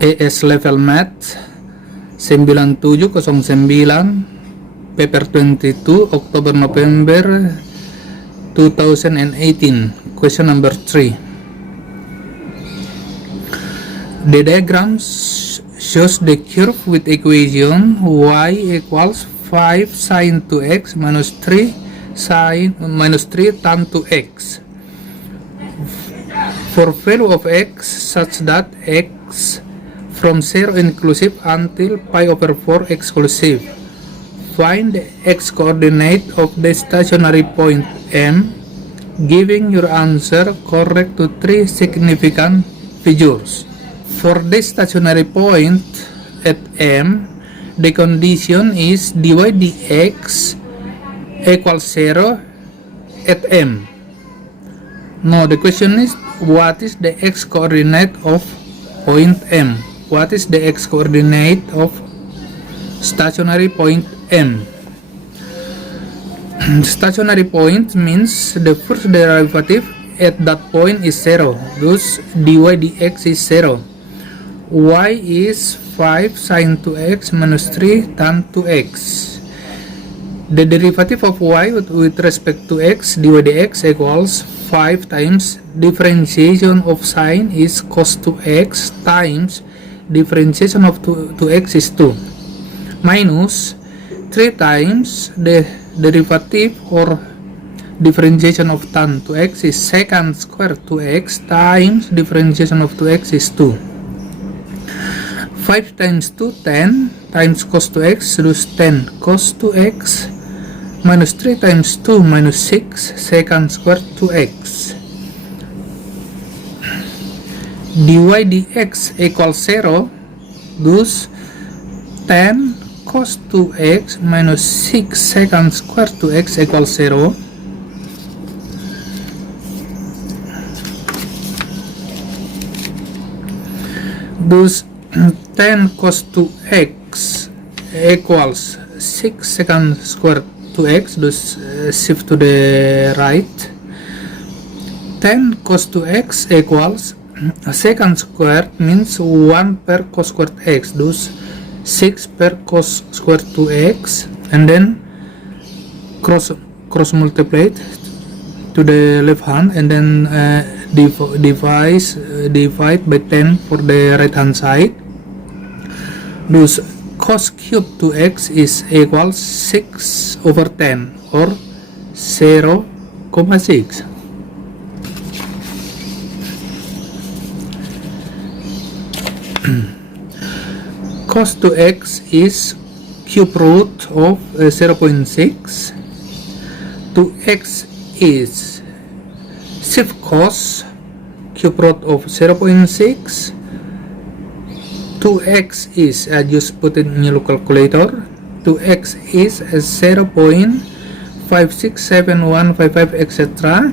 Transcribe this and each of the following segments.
ES Level Math 9709 Paper 22 October November 2018. Question number 3. The diagram shows the curve with equation y equals 5 sin 2x minus 3 tan 2x for value of x such that x from 0 inclusive until pi over 4 exclusive. Find the x coordinate of the stationary point M, giving your answer correct to 3 significant figures. For the stationary point at M, the condition is dy dx equals 0 at M. Now the question is, what is the x coordinate of point M? What is the x coordinate of stationary point M? Stationary point means the first derivative at that point is 0, thus dy dx is 0. Y is 5 sin 2x minus 3 tan 2x. The derivative of y with respect to x dy dx equals 5 times differentiation of sine is cos 2x times differentiation of 2x is 2 minus 3 times the derivative or differentiation of tan 2x is secant square 2x times differentiation of 2x is 2. 5 times 2, 10 times cos 2x, thus 10 cos 2x minus 3 times 2 minus 6 secant square 2x. Dy dx equals 0, thus 10 cos 2x minus 6 secant square 2x equals 0. Thus 10 cos 2x equals 6 secant square 2x, thus shift to the right. 10 cos 2x equals secant square means 1 per cos squared x, thus 6 per cos squared 2x, and then cross multiplied to the left hand, and then divide by 10 for the right hand side. Thus cos cube 2x is equals 6 over 10 or 0,6. Cos 2x is cube root of 0.6. 2x is shift cos cube root of 0.6. 2x is, I just put it in your calculator, 2x is 0.567155 etc.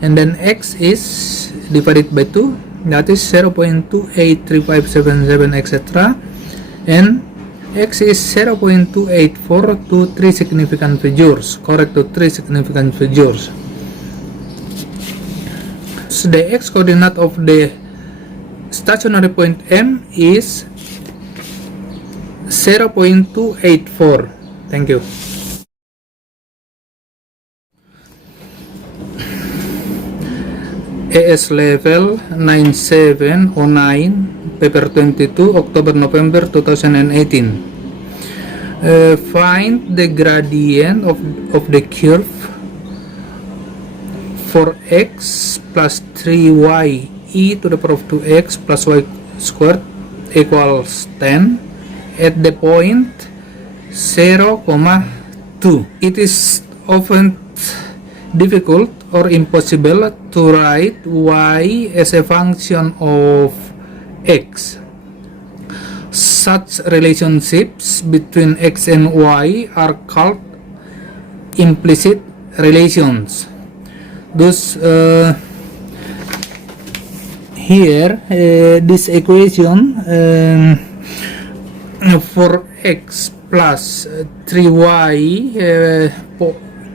And then x is divided by 2, that is 0.283577 etc. And x is 0.284 to 3 significant figures, correct to 3 significant figures. So the x coordinate of the stationary point M is 0.284. Thank you. ES Level 9709 Paper 22 October November 2018. Find the gradient of the curve for x plus 3y e to the power of 2x plus y squared equals 10 at the point 0, 2. It is often difficult or impossible to write y as a function of x. Such relationships between x and y are called implicit relations. Thus here this equation for x plus 3y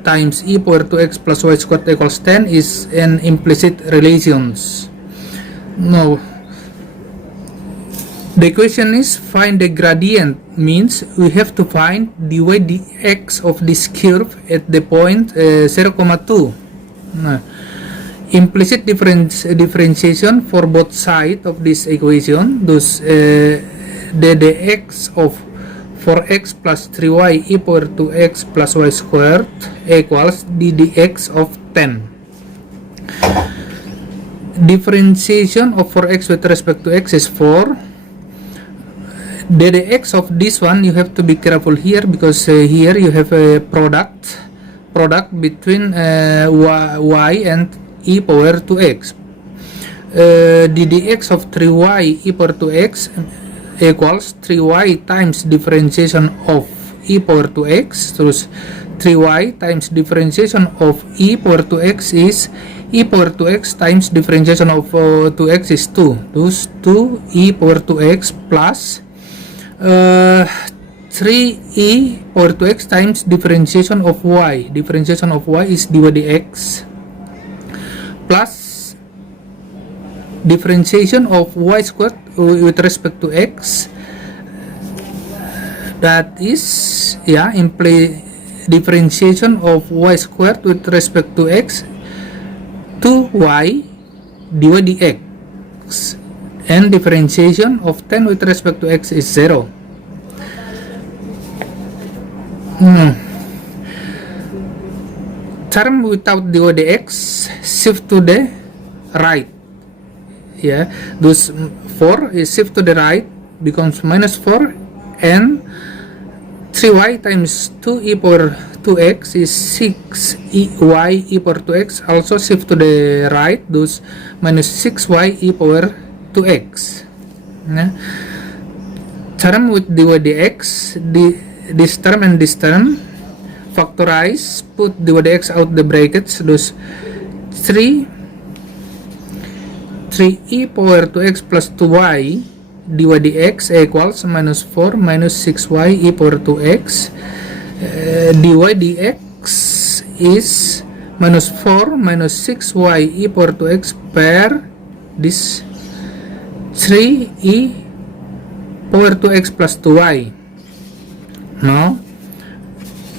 times e power 2x plus y squared equals 10 is an implicit relations. Now The question is find the gradient, means we have to find dy dx of this curve at the point 0,2. Implicit differentiation for both sides of this equation, thus the dx of 4x plus 3y e power 2x plus y squared equals ddx of 10. Differentiation of 4x with respect to x is 4. The dx of this one, you have to be careful here, because here you have a product between y and e power 2x. The dx of 3y e power 2x equals 3y times differentiation of e power 2x. Terus 3y times differentiation of e power 2x is e power 2x times differentiation of 2x is 2. Terus 2 e power 2x plus 3e power 2x times differentiation of y. Differentiation of y is dy dx plus differentiation of y squared with respect to x, that is differentiation of y squared with respect to x, 2y dy dx, and differentiation of 10 with respect to x is 0. Term without dy dx shift to the right. Thus 4 is shift to the right, becomes minus 4, and 3y times 2e power 2x is 6y e power 2x, also shift to the right, thus minus 6y e power 2x. Term with dy dx, this term and this term, factorize, put dy dx out the brackets, thus 3e power 2x plus 2y dy dx equals minus 4 minus 6y e power 2x. Dy dx is minus 4 minus 6y e power 2x per this 3e power 2x plus 2y. Now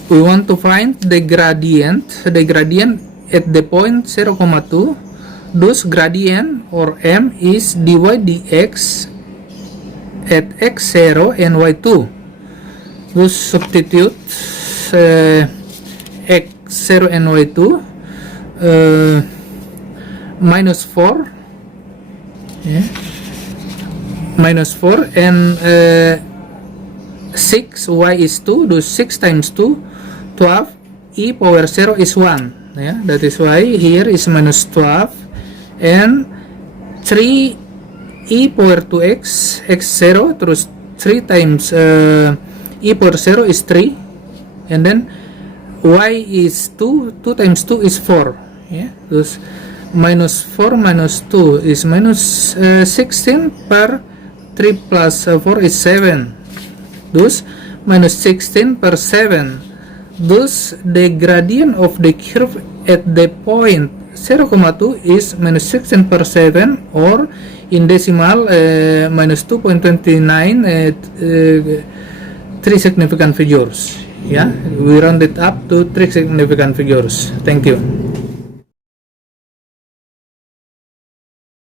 we want to find the gradient at the point 0,2. Thus gradient or m is dy dx at x0 and y2. Thus substitute x0 and y2, minus 4 and 6y is 2, thus 6 times 2, 12, e power 0 is 1. That is why here is minus 12, and 3 e power 2x x0, terus 3 times e power 0 is 3, and then y is 2, 2 times 2 is 4. Terus minus 4 minus 2 is minus 16 per 3 plus 4 is 7. Thus minus 16 per 7. Thus the gradient of the curve at the point 0,2 is minus 16 per 7, or in decimal minus 2.29, 3 significant figures. We round it up to 3 significant figures. Thank you.